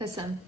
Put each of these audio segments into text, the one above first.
Listen,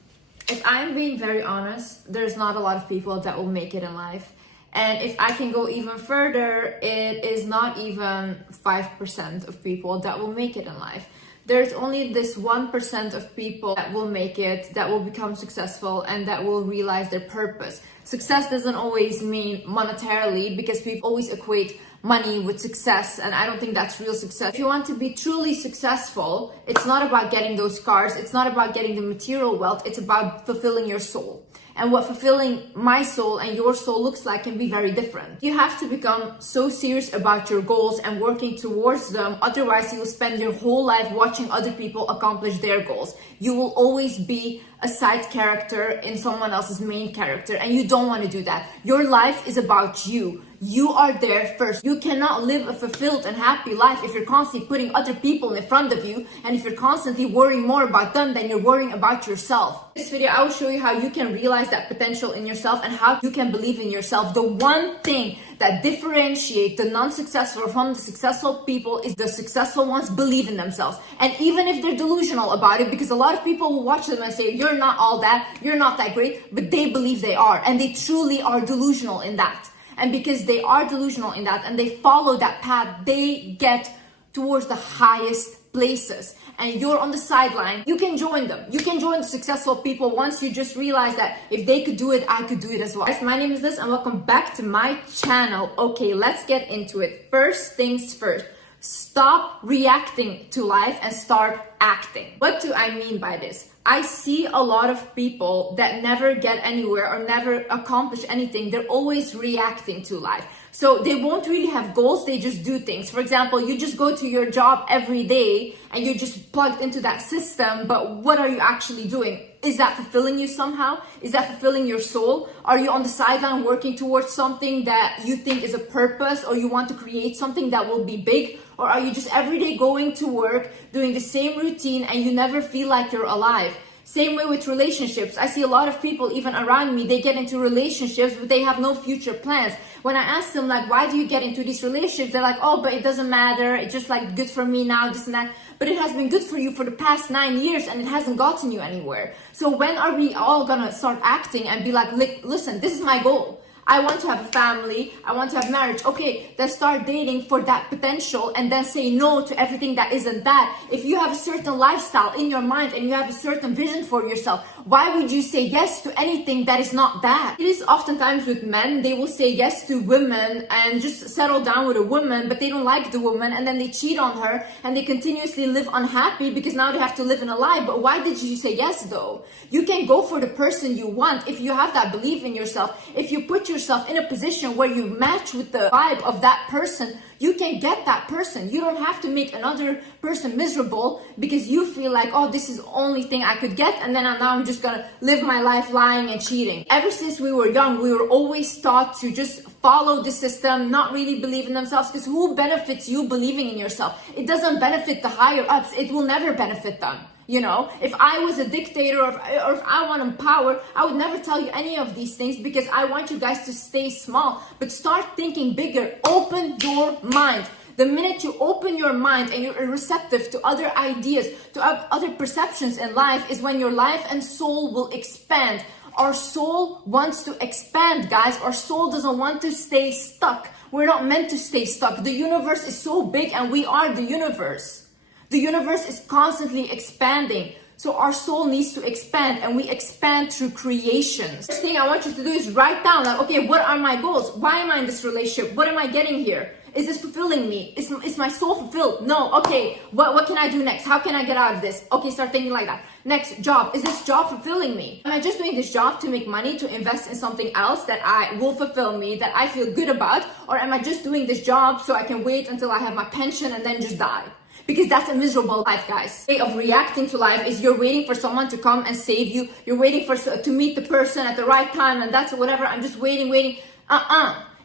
if I'm being very honest, there's not a lot of people that will make it in life. And if I can go even further, it is not even 5% of people that will make it in life. There's only this 1% of people that will make it, that will become successful, and that will realize their purpose. Success doesn't always mean monetarily, because people always equate money with success, and I don't think that's real success. If you want to be truly successful, it's not about getting those cars, it's not about getting the material wealth, it's about fulfilling your soul. And what fulfilling my soul and your soul looks like can be very different. You have to become so serious about your goals and working towards them. Otherwise, you will spend your whole life watching other people accomplish their goals. You will always be a side character in someone else's main character, and you don't want to do that. Your life is about you. You are there first. You cannot live a fulfilled and happy life if you're constantly putting other people in front of you, and if you're constantly worrying more about them than you're worrying about yourself. In this video, I will show you how you can realize that potential in yourself and how you can believe in yourself. The one thing that differentiates the non-successful from the successful people is the successful ones believe in themselves. And even if they're delusional about it, because a lot of people will watch them and say, you're not all that, you're not that great, but they believe they are, and they truly are delusional in that. And because they are delusional in that and they follow that path, they get towards the highest places. And you're on the sideline, you can join them. You can join the successful people once you just realize that if they could do it, I could do it as well. Guys, my name is Liz and welcome back to my channel. Okay, let's get into it. First things first, stop reacting to life and start acting. What do I mean by this? I see a lot of people that never get anywhere or never accomplish anything. They're always reacting to life. So they won't really have goals, they just do things. For example, you just go to your job every day and you're just plugged into that system, but what are you actually doing? Is that fulfilling you somehow? Is that fulfilling your soul? Are you on the sideline working towards something that you think is a purpose, or you want to create something that will be big? Or are you just every day going to work, doing the same routine, and you never feel like you're alive? Same way with relationships. I see a lot of people, even around me, they get into relationships, but they have no future plans. When I ask them, like, why do you get into these relationships? They're like, oh, but it doesn't matter. It's just like good for me now, this and that. But it has been good for you for the past 9 years and it hasn't gotten you anywhere. So when are we all gonna start acting and be like, listen, this is my goal. I want to have a family, I want to have marriage. Okay, then start dating for that potential and then say no to everything that isn't that. If you have a certain lifestyle in your mind and you have a certain vision for yourself, why would you say yes to anything that is not that? It is oftentimes with men, they will say yes to women and just settle down with a woman, but they don't like the woman and then they cheat on her and they continuously live unhappy because now they have to live in a lie. But why did you say yes though? You can go for the person you want if you have that belief in yourself. If you put yourself in a position where you match with the vibe of that person, you can get that person. You don't have to make another person miserable because you feel like, oh, this is the only thing I could get, and then now I'm just gonna live my life lying and cheating. Ever since we were young, we were always taught to just follow the system, not really believe in themselves, because who benefits you believing in yourself? It doesn't benefit the higher ups. It will never benefit them. You know, if I was a dictator or if I wanted power, I would never tell you any of these things because I want you guys to stay small. But start thinking bigger. Open your mind. The minute you open your mind and you're receptive to other ideas, to other perceptions in life, is when your life and soul will expand. Our soul wants to expand, guys. Our soul doesn't want to stay stuck. We're not meant to stay stuck. The universe is so big and we are the universe. The universe is constantly expanding. So our soul needs to expand, and we expand through creations. First thing I want you to do is write down, like, okay, what are my goals? Why am I in this relationship? What am I getting here? Is this fulfilling me? Is my soul fulfilled? No. Okay, what can I do next? How can I get out of this? Okay, start thinking like that. Next, job. Is this job fulfilling me? Am I just doing this job to make money, to invest in something else that will fulfill me, that I feel good about? Or am I just doing this job so I can wait until I have my pension and then just die? Because that's a miserable life, guys. The way of reacting to life is you're waiting for someone to come and save you. You're waiting to meet the person at the right time, and that's whatever. I'm just waiting.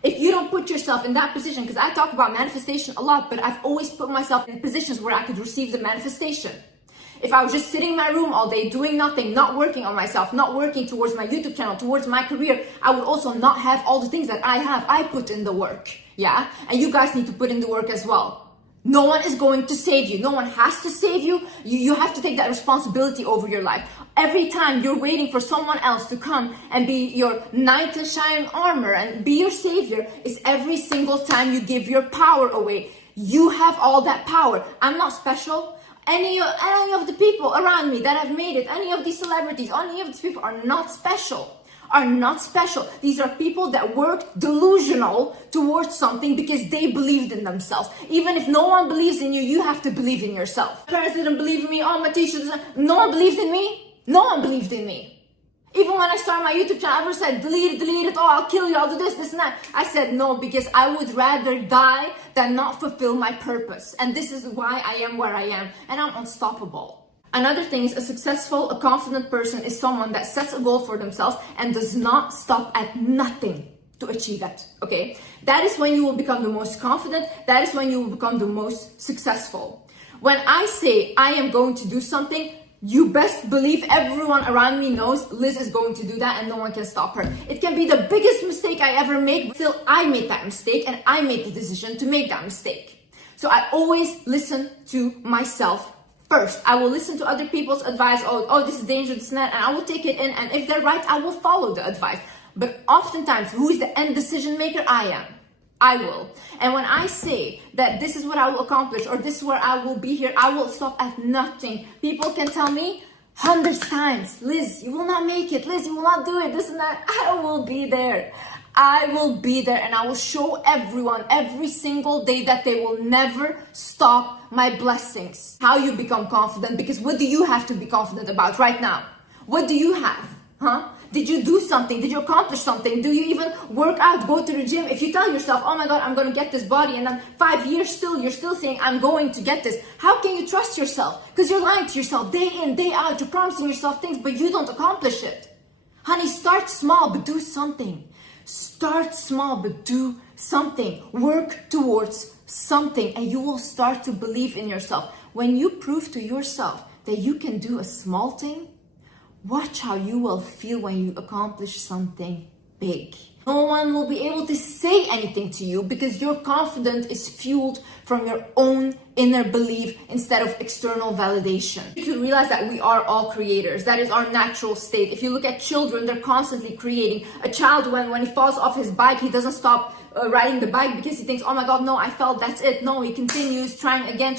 If you don't put yourself in that position, because I talk about manifestation a lot, but I've always put myself in positions where I could receive the manifestation. If I was just sitting in my room all day, doing nothing, not working on myself, not working towards my YouTube channel, towards my career, I would also not have all the things that I have. I put in the work, yeah? And you guys need to put in the work as well. No one is going to save you. No one has to save you. You have to take that responsibility over your life. Every time you're waiting for someone else to come and be your knight in shining armor and be your savior, is every single time you give your power away. You have all that power. I'm not special. Any of the people around me that have made it, any of these celebrities, any of these people are not special. Are not special. These are people that worked delusional towards something because they believed in themselves. Even if no one believes in you, you have to believe in yourself. My parents didn't believe in me. All my teachers, no one believed in me. No one believed in me. Even when I started my YouTube channel, everyone said, delete it, oh, I'll kill you, I'll do this and that. I said no, because I would rather die than not fulfill my purpose. And this is why I am where I am. And I'm unstoppable. Another thing is a confident person is someone that sets a goal for themselves and does not stop at nothing to achieve it, okay? That is when you will become the most confident. That is when you will become the most successful. When I say I am going to do something, you best believe everyone around me knows Liz is going to do that and no one can stop her. It can be the biggest mistake I ever make, but still I made that mistake and I made the decision to make that mistake. So I always listen to myself first. I will listen to other people's advice. Oh, this is dangerous, this and that, and I will take it in. And if they're right, I will follow the advice. But oftentimes, who is the end decision maker? I am. I will. And when I say that this is what I will accomplish or this is where I will be here, I will stop at nothing. People can tell me hundreds times, Liz, you will not make it. Liz, you will not do it. This and that. I will be there. I will be there and I will show everyone every single day that they will never stop my blessings. How you become confident, because what do you have to be confident about right now? What do you have? Huh? Did you do something? Did you accomplish something? Do you even work out, go to the gym? If you tell yourself, oh my God, I'm going to get this body, and then 5 years you're still saying, I'm going to get this. How can you trust yourself? Because you're lying to yourself day in, day out. You're promising yourself things, but you don't accomplish it. Honey, start small, but do something. Start small, but do something. Work towards something, and you will start to believe in yourself. When you prove to yourself that you can do a small thing, watch how you will feel when you accomplish something big. No one will be able to say anything to you because your confidence is fueled from your own inner belief instead of external validation. You should realize that we are all creators. That is our natural state. If you look at children, they're constantly creating. A child, when he falls off his bike, he doesn't stop riding the bike because he thinks, oh my God, no, I fell, that's it. No, he continues trying again.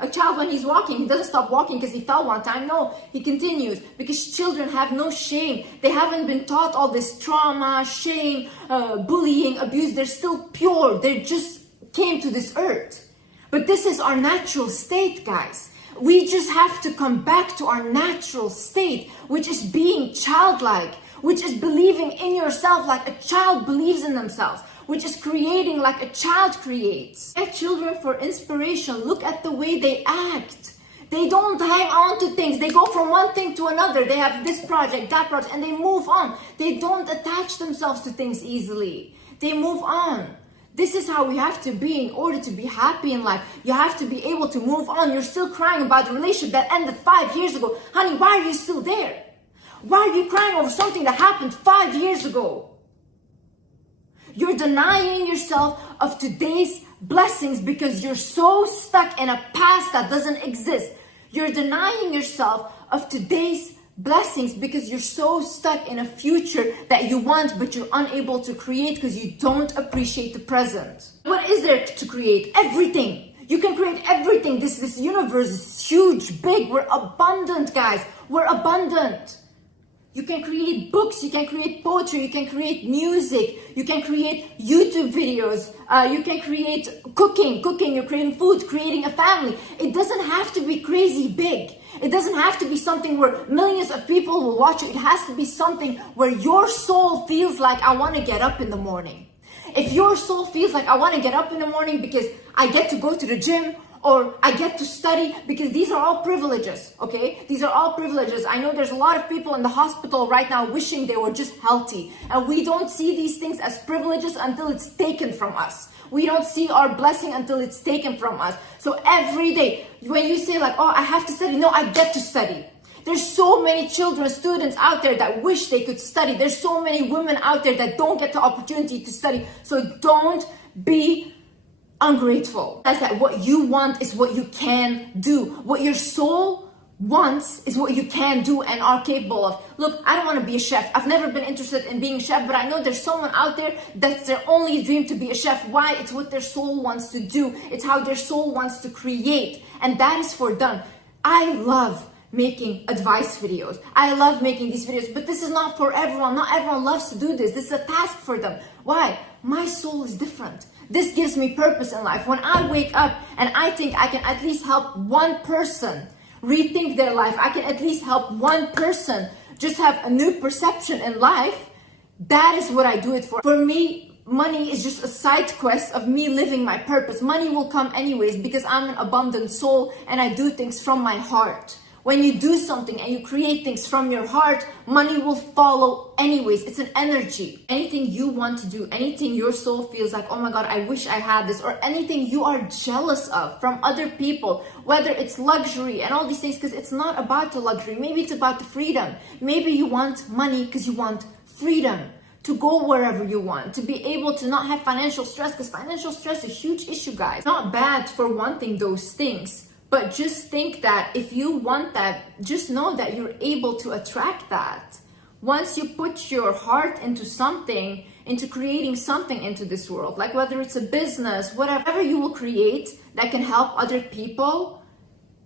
A child, when he's walking, he doesn't stop walking because he fell one time. No, he continues, because children have no shame. They haven't been taught all this trauma, shame, bullying, abuse. They're still pure. They just came to this earth. But this is our natural state, guys. We just have to come back to our natural state, which is being childlike, which is believing in yourself like a child believes in themselves, which is creating like a child creates. Get children for inspiration. Look at the way they act. They don't hang on to things. They go from one thing to another. They have this project, that project, and they move on. They don't attach themselves to things easily. They move on. This is how we have to be in order to be happy in life. You have to be able to move on. You're still crying about the relationship that ended 5 years ago. Honey, why are you still there? Why are you crying over something that happened 5 years ago? You're denying yourself of today's blessings because you're so stuck in a past that doesn't exist. You're denying yourself of today's blessings because you're so stuck in a future that you want but you're unable to create because you don't appreciate the present. What is there to create? Everything. You can create everything. This universe is huge, big. We're abundant, guys. We're abundant. You can create books, you can create poetry, you can create music, you can create YouTube videos, you can create cooking, you're creating food, creating a family. It doesn't have to be crazy big. It doesn't have to be something where millions of people will watch it. It has to be something where your soul feels like, I want to get up in the morning. If your soul feels like, I want to get up in the morning because I get to go to the gym, or I get to study, because these are all privileges, okay? These are all privileges. I know there's a lot of people in the hospital right now wishing they were just healthy. And we don't see these things as privileges until it's taken from us. We don't see our blessing until it's taken from us. So every day, when you say like, oh, I have to study. No, I get to study. There's so many children, students out there that wish they could study. There's so many women out there that don't get the opportunity to study. So don't be ungrateful. That's that what you want is what you can do. What your soul wants is what you can do and are capable of. Look, I don't want to be a chef. I've never been interested in being a chef, but I know there's someone out there that's their only dream to be a chef. Why? It's what their soul wants to do. It's how their soul wants to create. And that is for them. I love making advice videos. I love making these videos, but this is not for everyone. Not everyone loves to do this. This is a task for them. Why? My soul is different. This gives me purpose in life. When I wake up and I think I can at least help one person rethink their life, I can at least help one person just have a new perception in life, that is what I do it for. For me, money is just a side quest of me living my purpose. Money will come anyways because I'm an abundant soul and I do things from my heart. When you do something and you create things from your heart, money will follow anyways. It's an energy. Anything you want to do, anything your soul feels like, oh my God, I wish I had this, or anything you are jealous of from other people, whether it's luxury and all these things, because it's not about the luxury. Maybe it's about the freedom. Maybe you want money because you want freedom to go wherever you want, to be able to not have financial stress, because financial stress is a huge issue, guys. Not bad for wanting those things. But just think that if you want that, just know that you're able to attract that. Once you put your heart into something, into creating something into this world, like whether it's a business, whatever you will create that can help other people,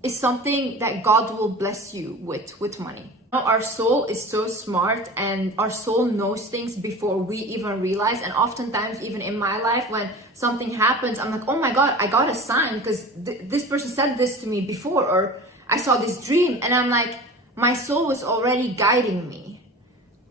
is something that God will bless you with money. Our soul is so smart and our soul knows things before we even realize. And oftentimes, even in my life, when something happens, I'm like, oh my God, I got a sign because this person said this to me before, or I saw this dream. And I'm like, my soul was already guiding me.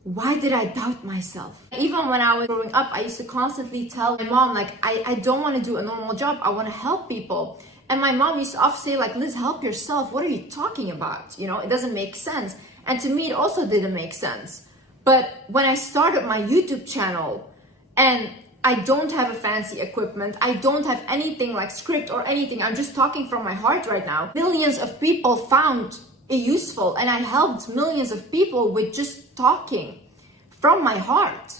Why did I doubt myself? Even when I was growing up, I used to constantly tell my mom, like, I don't want to do a normal job. I want to help people. And my mom used to often say, like, Liz, help yourself. What are you talking about? You know, it doesn't make sense. And to me, it also didn't make sense. But when I started my YouTube channel and I don't have a fancy equipment, I don't have anything like script or anything, I'm just talking from my heart right now. Millions of people found it useful and I helped millions of people with just talking from my heart.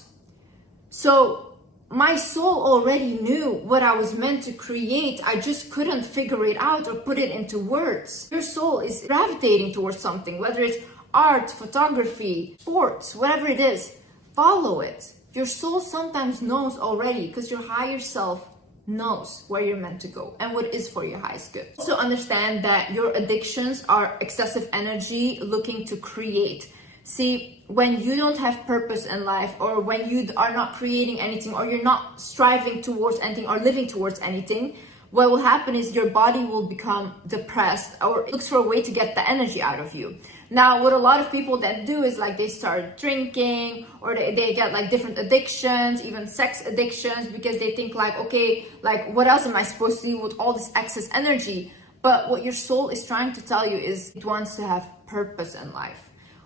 So my soul already knew what I was meant to create. I just couldn't figure it out or put it into words. Your soul is gravitating towards something, whether it's art, photography, sports, whatever it is, follow it. Your soul sometimes knows already because your higher self knows where you're meant to go and what is for your highest good. Also understand that your addictions are excessive energy looking to create. See, when you don't have purpose in life, or when you are not creating anything, or you're not striving towards anything or living towards anything, what will happen is your body will become depressed or looks for a way to get the energy out of you. Now, what a lot of people that do is like they start drinking, or they get like different addictions, even sex addictions, because they think like, okay, like what else am I supposed to do with all this excess energy? But what your soul is trying to tell you is it wants to have purpose in life.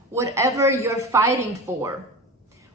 Whatever you're fighting for,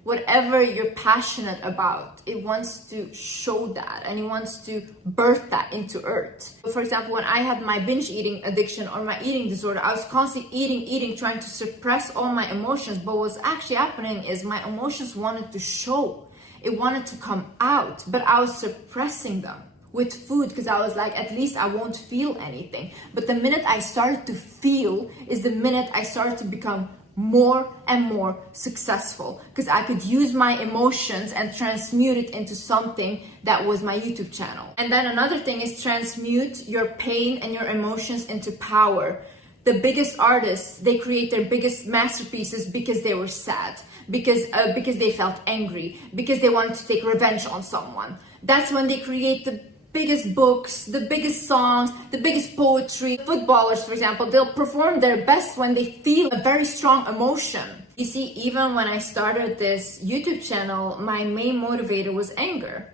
whatever you're passionate about, it wants to show that and it wants to birth that into earth. For example, when I had my binge eating addiction or my eating disorder, I was constantly eating, trying to suppress all my emotions. But what's actually happening is my emotions wanted to show. It wanted to come out, but I was suppressing them with food because I was like, at least I won't feel anything. But the minute I started to feel is the minute I started to become more and more successful, because I could use my emotions and transmute it into something that was my YouTube channel. And then another thing is transmute your pain and your emotions into power. The biggest artists, they create their biggest masterpieces because they were sad, because they felt angry, because they wanted to take revenge on someone. That's when they create the biggest books, the biggest songs, the biggest poetry. Footballers, for example, they'll perform their best when they feel a very strong emotion. You see, even when I started this YouTube channel, my main motivator was anger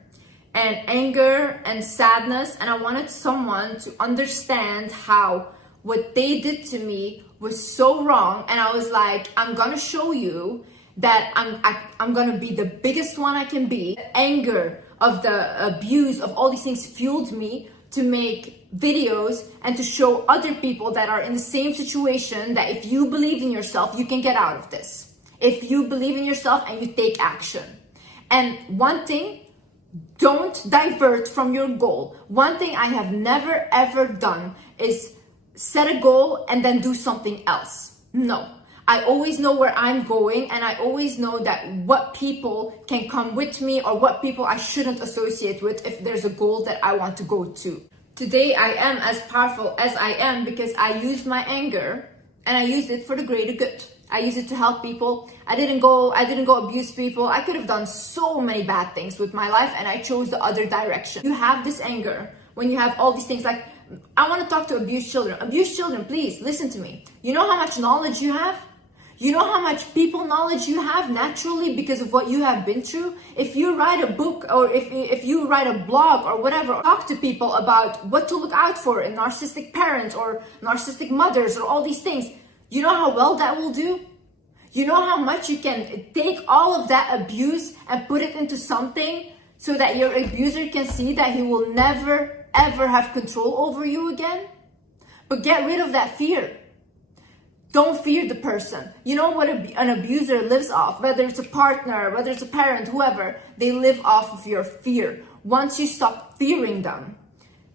and sadness. And I wanted someone to understand how what they did to me was so wrong. And I was like, I'm gonna show you that I'm gonna be the biggest one I can be. The anger of the abuse of all these things fueled me to make videos and to show other people that are in the same situation that if you believe in yourself, you can get out of this. If you believe in yourself and you take action. And one thing, Don't divert from your goal. One thing I have never ever done is set a goal and then do something else. No. I always know where I'm going, and I always know that what people can come with me or what people I shouldn't associate with if there's a goal that I want to go to. Today I am as powerful as I am because I used my anger and I used it for the greater good. I used it to help people. I didn't go abuse people. I could have done so many bad things with my life, and I chose the other direction. You have this anger when you have all these things like, I want to talk to abused children. Abused children, please listen to me. You know how much knowledge you have? You know how much people knowledge you have naturally because of what you have been through? If you write a book or if you write a blog or whatever, talk to people about what to look out for in narcissistic parents or narcissistic mothers or all these things. You know how well that will do? You know how much you can take all of that abuse and put it into something so that your abuser can see that he will never ever have control over you again? But get rid of that fear. Don't fear the person. You know what an abuser lives off, whether it's a partner, whether it's a parent, whoever, they live off of your fear. Once you stop fearing them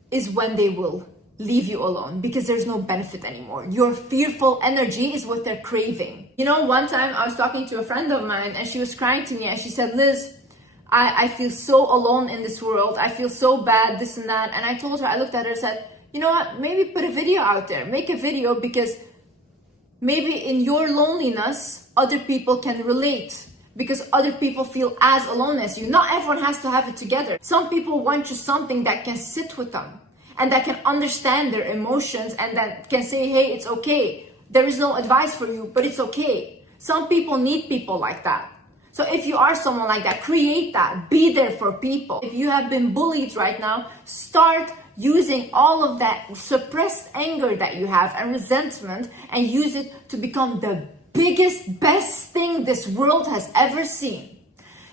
is when they will leave you alone because there's no benefit anymore. Your fearful energy is what they're craving. You know, one time I was talking to a friend of mine and she was crying to me and she said, Liz, I feel so alone in this world. I feel so bad, this and that. And I told her, I looked at her and said, you know what, maybe put a video out there. Make a video because maybe in your loneliness, other people can relate because other people feel as alone as you. Not everyone has to have it together. Some people want just something that can sit with them and that can understand their emotions and that can say, hey, it's okay. There is no advice for you, but it's okay. Some people need people like that. So if you are someone like that, create that. Be there for people. If you have been bullied right now, start using all of that suppressed anger that you have and resentment and use it to become the biggest, best thing this world has ever seen.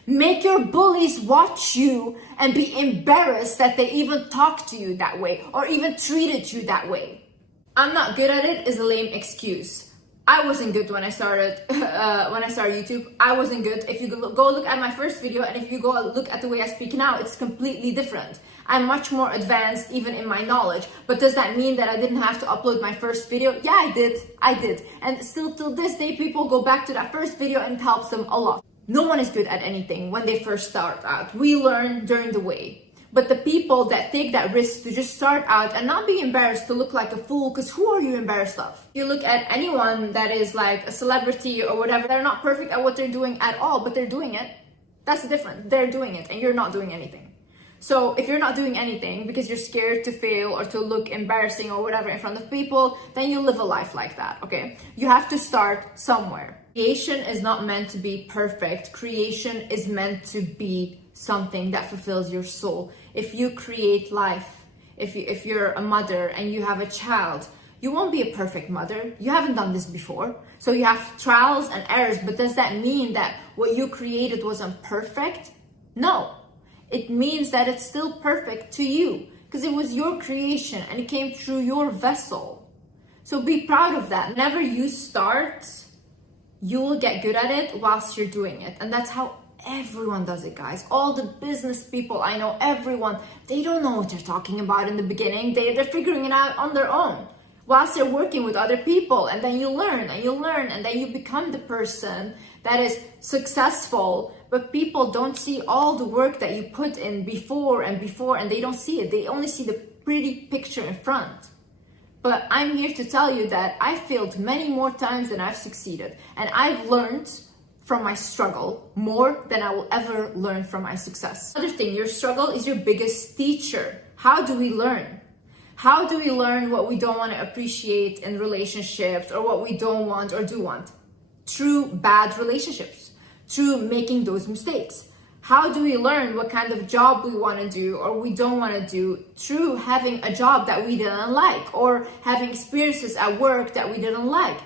Make your bullies watch you and be embarrassed that they even talked to you that way or even treated you that way. I'm not good at it is a lame excuse. I wasn't good when I started YouTube. I wasn't good. If you go look at my first video and if you go look at the way I speak now, it's completely different. I'm much more advanced even in my knowledge. But does that mean that I didn't have to upload my first video? Yeah, I did. And still till this day, people go back to that first video and it helps them a lot. No one is good at anything when they first start out. We learn during the way. But the people that take that risk to just start out and not be embarrassed to look like a fool, because who are you embarrassed of? You look at anyone that is like a celebrity or whatever, they're not perfect at what they're doing at all, but they're doing it. That's different. They're doing it and you're not doing anything. So if you're not doing anything because you're scared to fail or to look embarrassing or whatever in front of people, then you live a life like that, okay? You have to start somewhere. Creation is not meant to be perfect. Creation is meant to be something that fulfills your soul. If you create life, if you're a mother and you have a child, you won't be a perfect mother. You haven't done this before. So you have trials and errors, but does that mean that what you created wasn't perfect? No. It means that it's still perfect to you because it was your creation and it came through your vessel. So be proud of that. Whenever you start, you will get good at it whilst you're doing it. And that's how everyone does it, guys. All the business people I know, everyone, they don't know what they're talking about in the beginning. They're figuring it out on their own whilst they're working with other people. And then you learn and you learn and then you become the person that is successful. But people don't see all the work that you put in before and they don't see it. They only see the pretty picture in front. But I'm here to tell you that I failed many more times than I've succeeded. And I've learned from my struggle more than I will ever learn from my success. Another thing, your struggle is your biggest teacher. How do we learn? How do we learn what we don't want to appreciate in relationships or what we don't want or do want? Through bad relationships, through making those mistakes. How do we learn what kind of job we want to do or we don't want to do? Through having a job that we didn't like or having experiences at work that we didn't like.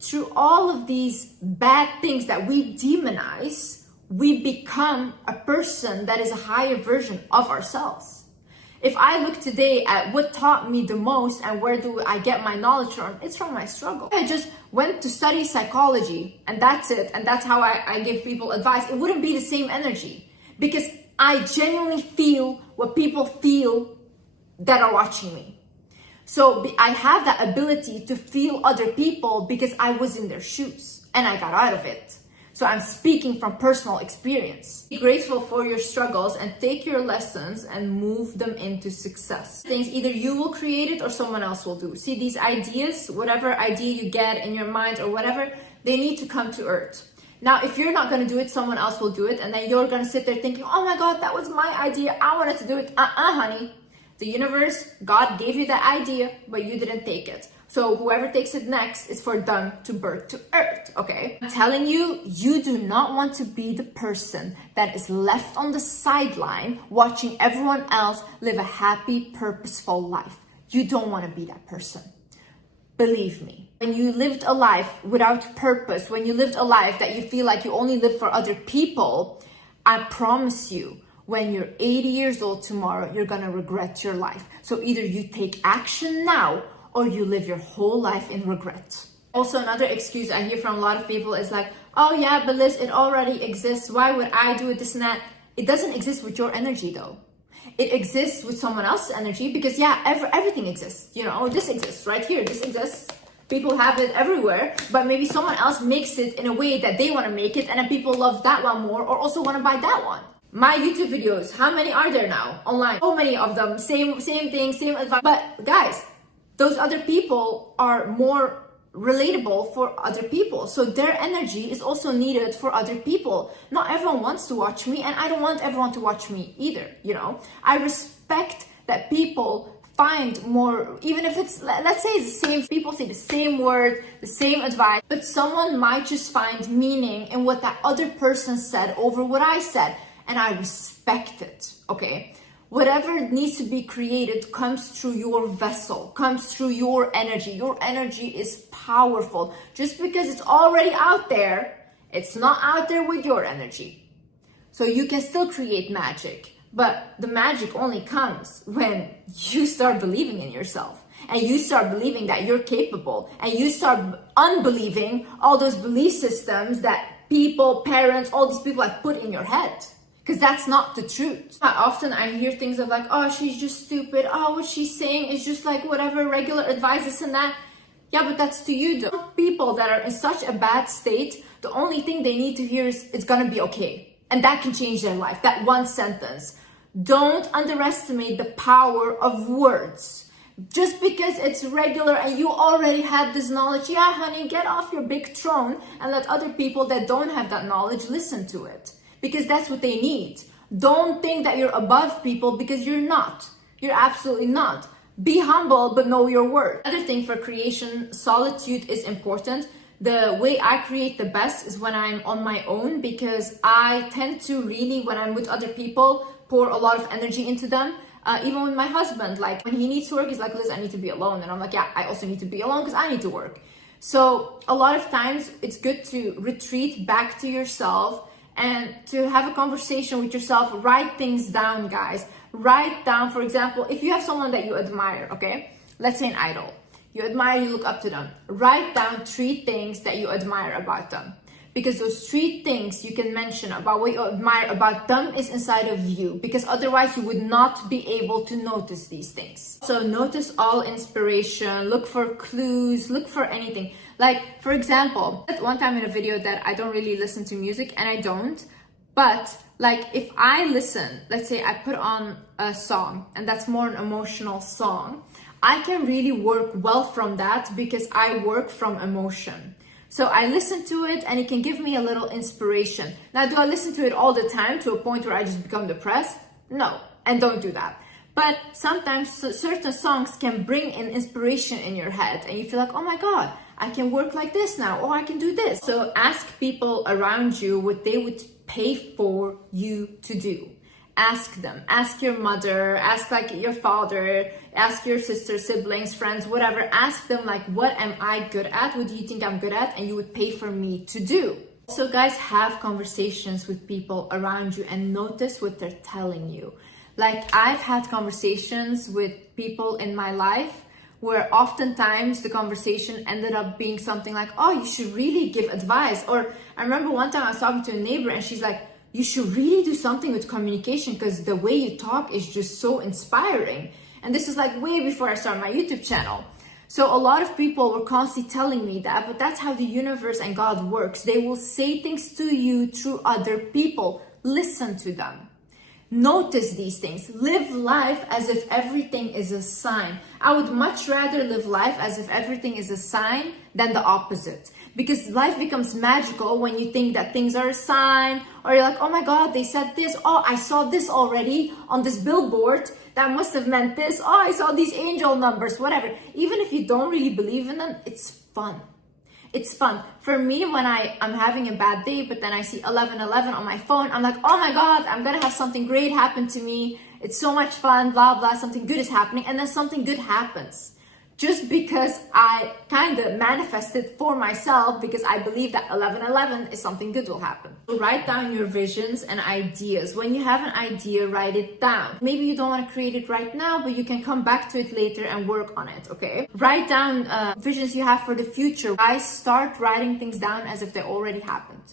Through all of these bad things that we demonize, we become a person that is a higher version of ourselves. If I look today at what taught me the most and where do I get my knowledge from, it's from my struggle. I just went to study psychology and that's it. And that's how I give people advice. It wouldn't be the same energy because I genuinely feel what people feel that are watching me. So I have that ability to feel other people because I was in their shoes and I got out of it. So I'm speaking from personal experience. Be grateful for your struggles and take your lessons and move them into success. Things either you will create it or someone else will do. See, these ideas, whatever idea you get in your mind or whatever, they need to come to earth. Now, if you're not going to do it, someone else will do it. And then you're going to sit there thinking, oh my God, that was my idea. I wanted to do it. Honey. The universe, God gave you that idea, but you didn't take it. So whoever takes it next is for them to birth to earth, okay? I'm telling you, you do not want to be the person that is left on the sideline watching everyone else live a happy, purposeful life. You don't want to be that person. Believe me. When you lived a life without purpose, when you lived a life that you feel like you only live for other people, I promise you, when you're 80 years old tomorrow, you're gonna regret your life. So either you take action now or you live your whole life in regret. Also, another excuse I hear from a lot of people is like, oh yeah, but Liz, it already exists. Why would I do it, this and that? It doesn't exist with your energy though. It exists with someone else's energy because yeah, everything exists. You know, this exists right here, this exists. People have it everywhere, but maybe someone else makes it in a way that they want to make it, and then people love that one more or also want to buy that one. My YouTube videos, how many are there now online? So many of them, same thing, same advice. But guys, those other people are more relatable for other people. So their energy is also needed for other people. Not everyone wants to watch me, and I don't want everyone to watch me either, you know? I respect that people find more, even if it's, let's say it's the same, people say the same word, the same advice, but someone might just find meaning in what that other person said over what I said, and I respect it, okay? Whatever needs to be created comes through your vessel, comes through your energy. Your energy is powerful. Just because it's already out there, it's not out there with your energy. So you can still create magic, but the magic only comes when you start believing in yourself and you start believing that you're capable and you start unbelieving all those belief systems that people, parents, all these people have put in your head. Because that's not the truth. Often I hear things of like, oh, she's just stupid. Oh, what she's saying is just like whatever regular advice, this and that. Yeah, but that's to you though. People that are in such a bad state, the only thing they need to hear is it's gonna be okay. And that can change their life, that one sentence. Don't underestimate the power of words. Just because it's regular and you already had this knowledge, yeah, honey, get off your big throne and let other people that don't have that knowledge listen to it. Because that's what they need. Don't think that you're above people because you're not. You're absolutely not. Be humble, but know your worth. Another thing for creation, solitude is important. The way I create the best is when I'm on my own, because I tend to really, when I'm with other people, pour a lot of energy into them. Even with my husband, like when he needs to work, he's like, Liz, I need to be alone. And I'm like, yeah, I also need to be alone because I need to work. So a lot of times it's good to retreat back to yourself and to have a conversation with yourself. Write things down, guys. Write down, for example, if you have someone that you admire, okay? Let's say an idol. You admire, you look up to them. Write down 3 things that you admire about them. Because those 3 things you can mention about what you admire about them is inside of you. Because otherwise you would not be able to notice these things. So notice all inspiration, look for clues, look for anything. Like, for example, at one time in a video that I don't really listen to music, and I don't, but like if I listen, let's say I put on a song and that's more an emotional song, I can really work well from that because I work from emotion. So I listen to it and it can give me a little inspiration. Now, do I listen to it all the time to a point where I just become depressed? No, and don't do that. But sometimes certain songs can bring in inspiration in your head and you feel like, oh my God, I can work like this now, or I can do this. So ask people around you what they would pay for you to do. Ask them, ask your mother, ask like your father, ask your sister, siblings, friends, whatever. Ask them like, what am I good at? What do you think I'm good at? And you would pay for me to do. So guys, have conversations with people around you and notice what they're telling you. Like I've had conversations with people in my life where oftentimes the conversation ended up being something like, oh, you should really give advice. Or I remember one time I was talking to a neighbor and she's like, you should really do something with communication because the way you talk is just so inspiring. And this is like way before I started my YouTube channel. So a lot of people were constantly telling me that, but that's how the universe and God works. They will say things to you through other people. Listen to them. Notice these things. Live life as if everything is a sign. I would much rather live life as if everything is a sign than the opposite. Because life becomes magical when you think that things are a sign, or you're like, oh my God, they said this. Oh, I saw this already on this billboard. That must have meant this. Oh, I saw these angel numbers, whatever. Even if you don't really believe in them, it's fun. It's fun. For me, when I'm having a bad day, but then I see 11:11 on my phone, I'm like, oh my God, I'm gonna have something great happen to me. It's so much fun, blah, blah, something good is happening. And then something good happens. Just because I kind of manifested for myself because I believe that 11:11 is something good will happen. So write down your visions and ideas. When you have an idea, write it down. Maybe you don't want to create it right now, but you can come back to it later and work on it, okay? Write down visions you have for the future. I start writing things down as if they already happened.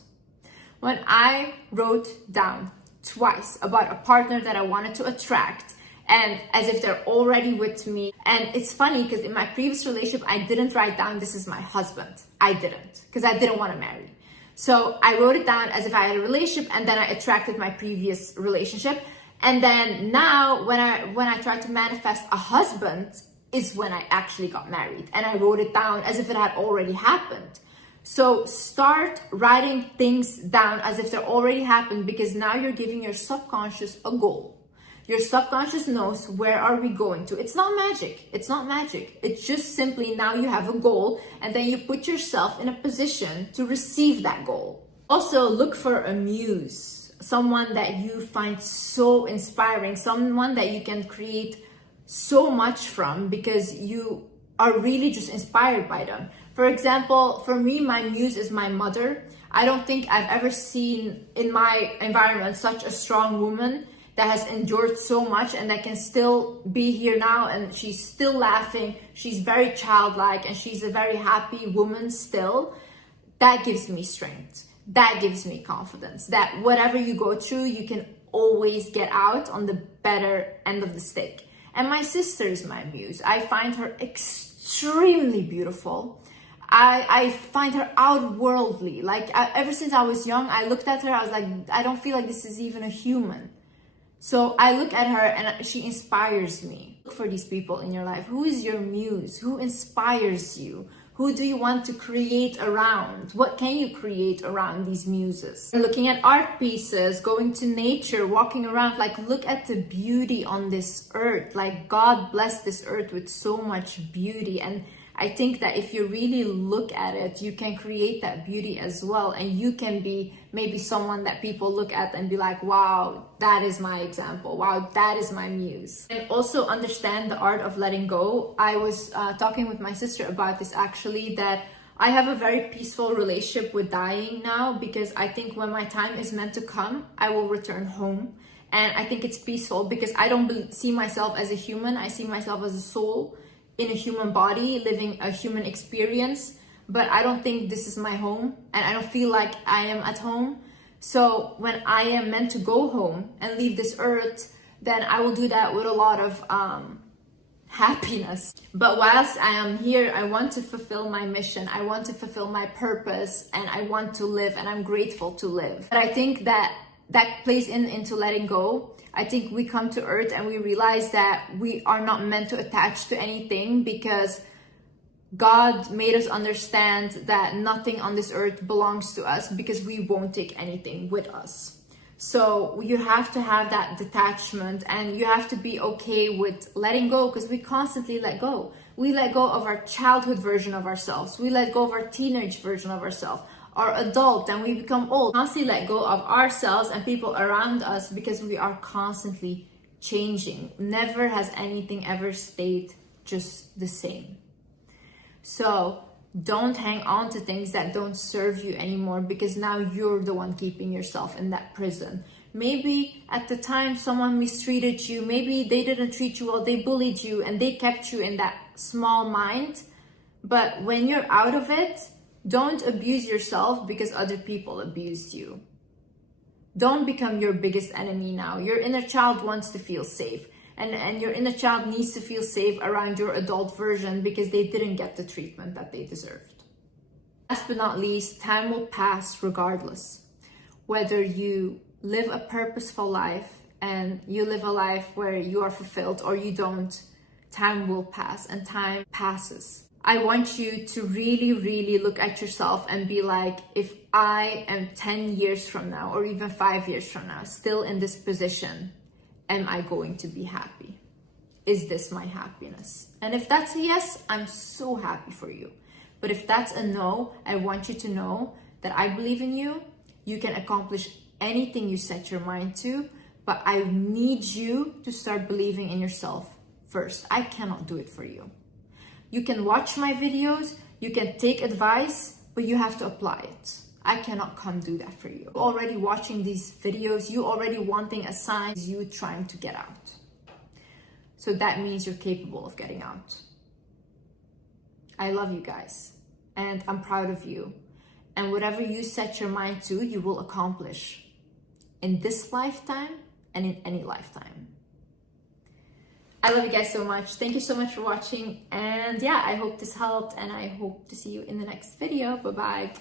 When I wrote down twice about a partner that I wanted to attract, and as if they're already with me. And it's funny because in my previous relationship, I didn't write down, this is my husband. I didn't, because I didn't want to marry. So I wrote it down as if I had a relationship, and then I attracted my previous relationship. And then now when I tried to manifest a husband is when I actually got married. And I wrote it down as if it had already happened. So start writing things down as if they're already happened, because now you're giving your subconscious a goal. Your subconscious knows where are we going to. It's not magic. It's not magic. It's just simply now you have a goal, and then you put yourself in a position to receive that goal. Also, look for a muse, someone that you find so inspiring, someone that you can create so much from because you are really just inspired by them. For example, for me, my muse is my mother. I don't think I've ever seen in my environment such a strong woman that has endured so much and that can still be here now, and she's still laughing. She's very childlike and she's a very happy woman still. That gives me strength. That gives me confidence that whatever you go through, you can always get out on the better end of the stick. And my sister is my muse. I find her extremely beautiful. I find her outworldly. Like ever since I was young, I looked at her, I was like, I don't feel like this is even a human. So I look at her and she inspires me. Look for these people in your life. Who is your muse? Who inspires you? Who do you want to create around? What can you create around these muses? Looking at art pieces, going to nature, walking around, like look at the beauty on this earth. Like God blessed this earth with so much beauty, and I think that if you really look at it, you can create that beauty as well. And you can be maybe someone that people look at and be like, wow, that is my example. Wow, that is my muse. And also understand the art of letting go. I was talking with my sister about this actually, that I have a very peaceful relationship with dying now, because I think when my time is meant to come, I will return home. And I think it's peaceful because I don't see myself as a human. I see myself as a soul in a human body, living a human experience, but I don't think this is my home, and I don't feel like I am at home. So when I am meant to go home and leave this earth, then I will do that with a lot of happiness. But whilst I am here, I want to fulfill my mission, I want to fulfill my purpose, and I want to live, and I'm grateful to live. But I think that plays into letting go. I think we come to earth and we realize that we are not meant to attach to anything, because God made us understand that nothing on this earth belongs to us, because we won't take anything with us. So you have to have that detachment, and you have to be okay with letting go, because we constantly let go. We let go of our childhood version of ourselves. We let go of our teenage version of ourselves, our adult, and we become old. Constantly let go of ourselves and people around us, because we are constantly changing. Never has anything ever stayed just the same. So don't hang on to things that don't serve you anymore, because now you're the one keeping yourself in that prison. Maybe at the time someone mistreated you, maybe they didn't treat you well, they bullied you, and they kept you in that small mind. But when you're out of it, don't abuse yourself because other people abused you. Don't become your biggest enemy now. Your inner child wants to feel safe. And your inner child needs to feel safe around your adult version because they didn't get the treatment that they deserved. Last but not least, time will pass regardless. Whether you live a purposeful life and you live a life where you are fulfilled or you don't, time will pass, and time passes. I want you to really, really look at yourself and be like, if I am 10 years from now or even 5 years from now still in this position, am I going to be happy? Is this my happiness? And if that's a yes, I'm so happy for you. But if that's a no, I want you to know that I believe in you. You can accomplish anything you set your mind to, but I need you to start believing in yourself first. I cannot do it for you. You can watch my videos, you can take advice, but you have to apply it. I cannot come do that for you. Already watching these videos, you already wanting a sign, you trying to get out. So that means you're capable of getting out. I love you guys, and I'm proud of you. And whatever you set your mind to, you will accomplish in this lifetime and in any lifetime. I love you guys so much. Thank you so much for watching. And yeah, I hope this helped, and I hope to see you in the next video. Bye-bye.